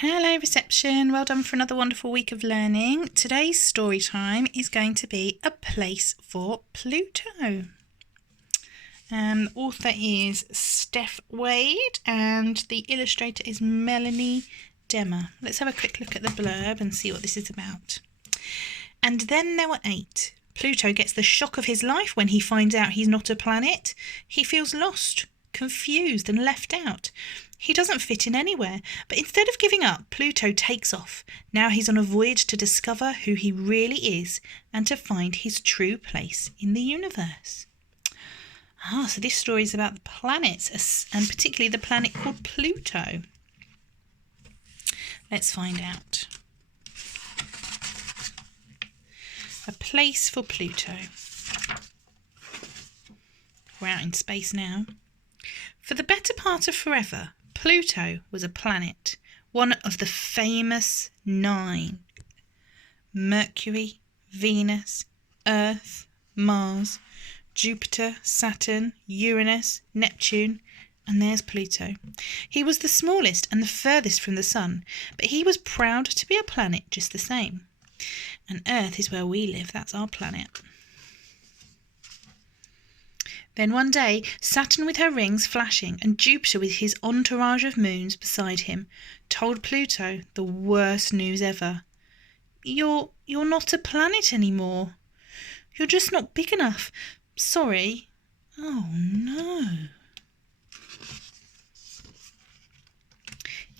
Hello reception, well done for another wonderful week of learning. Today's story time is going to be A Place for Pluto. The author is Steff Wade and the illustrator is Melanie Demmer. Let's have a quick look at the blurb and see what this is about. And then there were 8. Pluto gets the shock of his life when he finds out he's not a planet. He feels lost, confused and left out. He doesn't fit in anywhere, but instead of giving up, Pluto takes off. Now he's on a voyage to discover who he really is and to find his true place in the universe. So this story is about the planets, and particularly the planet called Pluto. Let's find out. A Place for Pluto. We're out in space now. For the better part of forever, Pluto was a planet, one of the famous 9. Mercury, Venus, Earth, Mars, Jupiter, Saturn, Uranus, Neptune, and there's Pluto. He was the smallest and the furthest from the sun, but he was proud to be a planet just the same. And Earth is where we live, that's our planet. Then one day, Saturn with her rings flashing and Jupiter with his entourage of moons beside him told Pluto the worst news ever. You're not a planet anymore. You're just not big enough. Sorry. Oh no.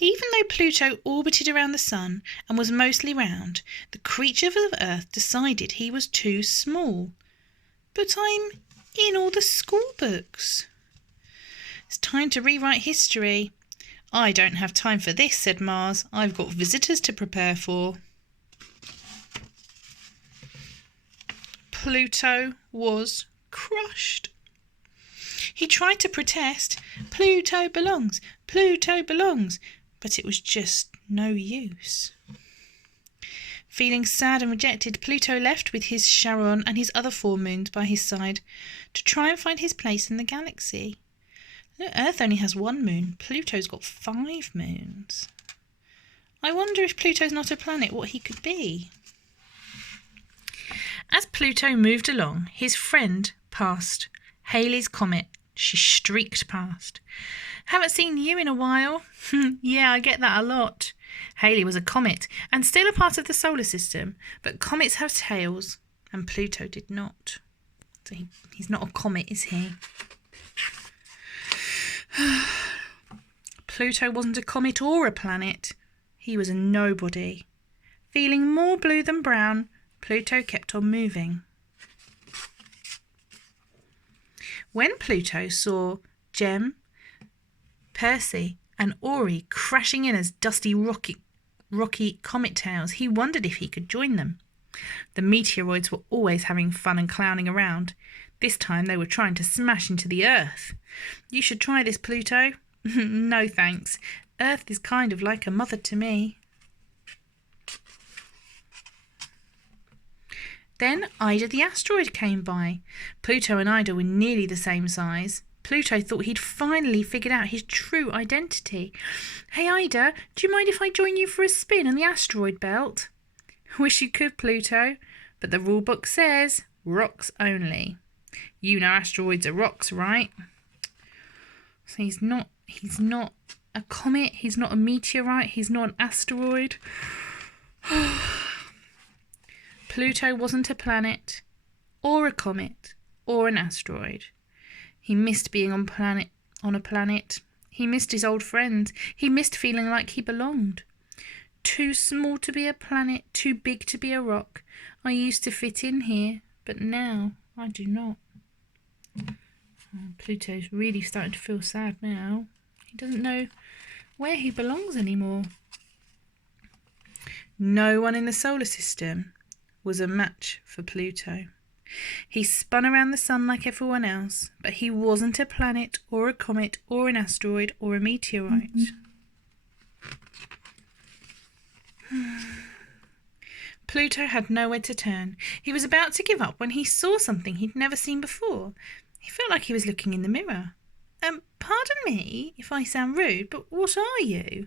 Even though Pluto orbited around the sun and was mostly round, the creatures of Earth decided he was too small. But I'm in all the school books. It's time to rewrite history. I don't have time for this, said Mars. I've got visitors to prepare for. Pluto was crushed. He tried to protest. Pluto belongs, Pluto belongs, but it was just no use. Feeling sad and rejected, Pluto left with his Charon and his other 4 moons by his side to try and find his place in the galaxy. Earth only has 1 moon. Pluto's got 5 moons. I wonder if Pluto's not a planet, what he could be. As Pluto moved along, his friend passed. Halley's comet. She streaked past. Haven't seen you in a while. Yeah, I get that a lot. Halley was a comet and still a part of the solar system, but comets have tails and Pluto did not. So he's not a comet, is he? Pluto wasn't a comet or a planet. He was a nobody. Feeling more blue than brown, Pluto kept on moving. When Pluto saw Gem, Percy and Ori crashing in as dusty rocky comet tails, he wondered if he could join them. The meteoroids were always having fun and clowning around. This time they were trying to smash into the Earth. You should try this, Pluto. No thanks. Earth is kind of like a mother to me. Then Ida the asteroid came by. Pluto and Ida were nearly the same size. Pluto thought he'd finally figured out his true identity. Hey Ida, do you mind if I join you for a spin on the asteroid belt? Wish you could, Pluto, but the rule book says rocks only. You know asteroids are rocks, right? So he's not a comet, he's not a meteorite, he's not an asteroid. Pluto wasn't a planet, or a comet, or an asteroid. He missed being on a planet. He missed his old friends. He missed feeling like he belonged. Too small to be a planet, too big to be a rock. I used to fit in here, but now I do not. Pluto's really starting to feel sad now. He doesn't know where he belongs anymore. No one in the solar system was a match for Pluto. He spun around the sun like everyone else, but he wasn't a planet or a comet or an asteroid or a meteorite. Pluto had nowhere to turn. He was about to give up when he saw something he'd never seen before. He felt like he was looking in the mirror. Pardon me if I sound rude, but what are you?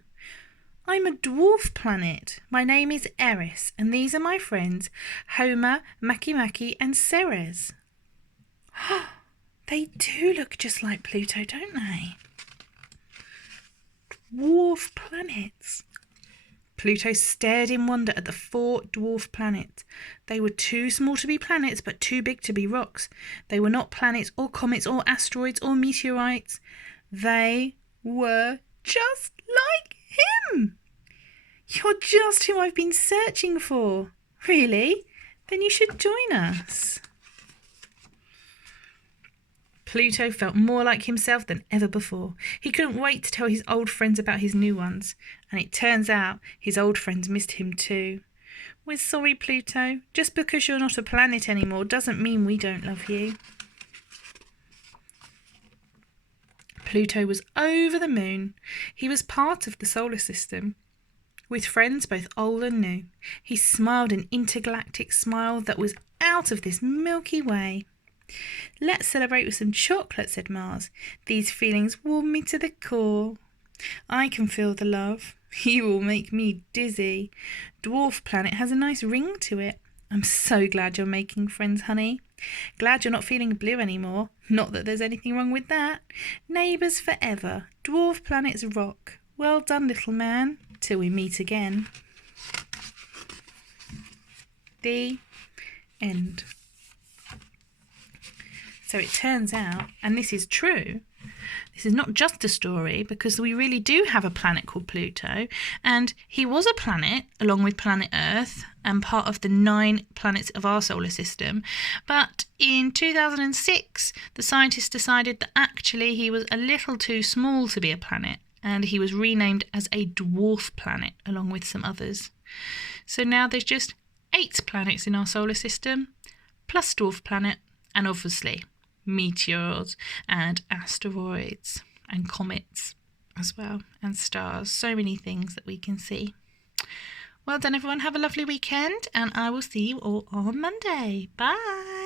I'm a dwarf planet. My name is Eris, and these are my friends, Homer, Makimaki, and Ceres. They do look just like Pluto, don't they? Dwarf planets. Pluto stared in wonder at the 4 dwarf planets. They were too small to be planets, but too big to be rocks. They were not planets or comets or asteroids or meteorites. They were just like him. You're just who I've been searching for. Really? Then you should join us. Pluto felt more like himself than ever before. He couldn't wait to tell his old friends about his new ones, and it turns out his old friends missed him too. We're sorry, Pluto. Just because you're not a planet anymore doesn't mean we don't love you. Pluto was over the moon. He was part of the solar system, with friends both old and new. He smiled an intergalactic smile that was out of this Milky Way. Let's celebrate with some chocolate, said Mars. These feelings warm me to the core. I can feel the love. You will make me dizzy. Dwarf planet has a nice ring to it. I'm so glad you're making friends, honey. Glad you're not feeling blue anymore. Not that there's anything wrong with that. Neighbours forever. Dwarf planets rock. Well done, little man. Till we meet again. The end. So it turns out, and this is true, this is not just a story, because we really do have a planet called Pluto, and he was a planet along with planet Earth and part of the 9 planets of our solar system. But in 2006, the scientists decided that actually he was a little too small to be a planet, and he was renamed as a dwarf planet along with some others. So now there's just 8 planets in our solar system, plus dwarf planet, and obviously meteors and asteroids and comets as well, and stars. So many things that we can see. Well done, everyone. Have a lovely weekend, and I will see you all on Monday. Bye.